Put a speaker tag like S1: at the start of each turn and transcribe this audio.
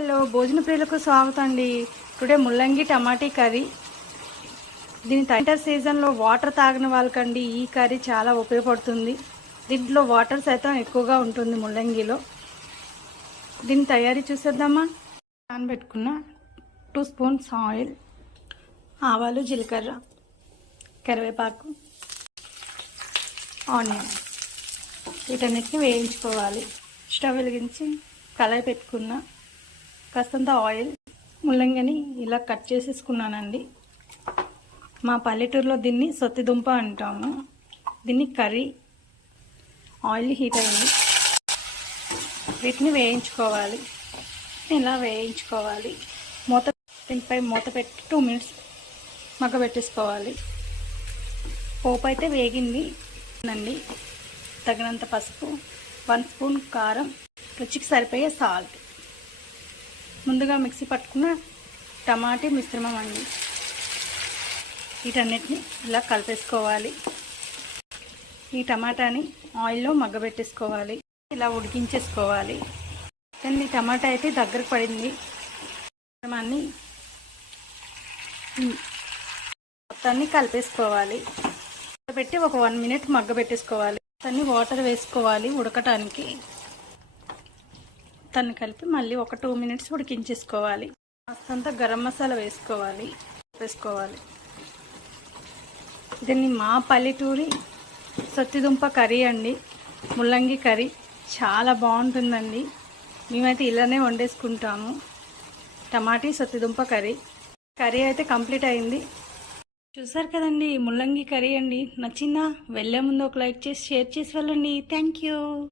S1: Hello భోజన ప్రియులకు స్వాగతం అండి టుడే ముల్లంగి టమాటీ కర్రీ. దీని వింటర్ సీజన్లో వాటర్ తాగిన వాళ్ళకండి ఈ కర్రీ చాలా ఉపయోగపడుతుంది. దీంట్లో వాటర్ శాతం ఎక్కువగా ఉంటుంది ముల్లంగిలో. దీని తయారీ చూసేద్దామా? నానబెట్టుకున్న టూ స్పూన్స్ ఆయిల్ ఆవాలు జీలకర్ర కరివేపాకు ఆనియన్. వీటన్నిటిని వేయించుకోవాలి. స్టవ్ వెలిగించి కళాయి పెట్టుకున్న కాస్తంత ఆయిల్ ముల్లంగిని ఇలా కట్ చేసేసుకున్నానండి. మా పల్లెటూరులో దీన్ని సొత్తిదుంప అంటాము. దీన్ని కర్రీ ఆయిల్ హీట్ అయింది. వీటిని వేయించుకోవాలి. ఇలా వేయించుకోవాలి. మూత దీనిపై మూత పెట్టి టూ మినిట్స్ మగ్గ పెట్టేసుకోవాలి పోపు అయితే వేగింది. అండి తగినంత పసుపు వన్ స్పూన్ కారం రుచికి సరిపోయే సాల్ట్. ముందుగా మిక్సీ పట్టుకున్న టమాటీ మిశ్రమం అండి. వీటన్నిటిని ఇలా కలిపేసుకోవాలి. ఈ టమాటాని ఆయిల్లో మగ్గబెట్టేసుకోవాలి. ఇలా ఉడికించేసుకోవాలి. కానీ ఈ టమాటా అయితే దగ్గర పడింది. మిశ్రమాన్ని మొత్తాన్ని కలిపేసుకోవాలి. పెట్టి ఒక వన్ మినిట్ మగ్గ పెట్టేసుకోవాలి దాన్ని వాటర్ వేసుకోవాలి ఉడకటానికి. మొత్తాన్ని కలిపి మళ్ళీ ఒక టూ మినిట్స్ ఉడికించేసుకోవాలి. కాస్తంత గరం మసాలా వేసుకోవాలి. వేసుకోవాలి. దీన్ని మా పల్లెటూరి సొత్తిదుంప కర్రీ అండి. ముల్లంగి కర్రీ చాలా బాగుంటుందండి. మేమైతే ఇలానే వండేసుకుంటాము. టమాటీ సొత్తిదుంప కర్రీ. కర్రీ అయితే కంప్లీట్ అయింది. చూసారు కదండి ముల్లంగి కర్రీ అండి. నచ్చిందా వెళ్ళే ముందు ఒక లైక్ చేసి షేర్ చేసి వెళ్ళండి. Thank you.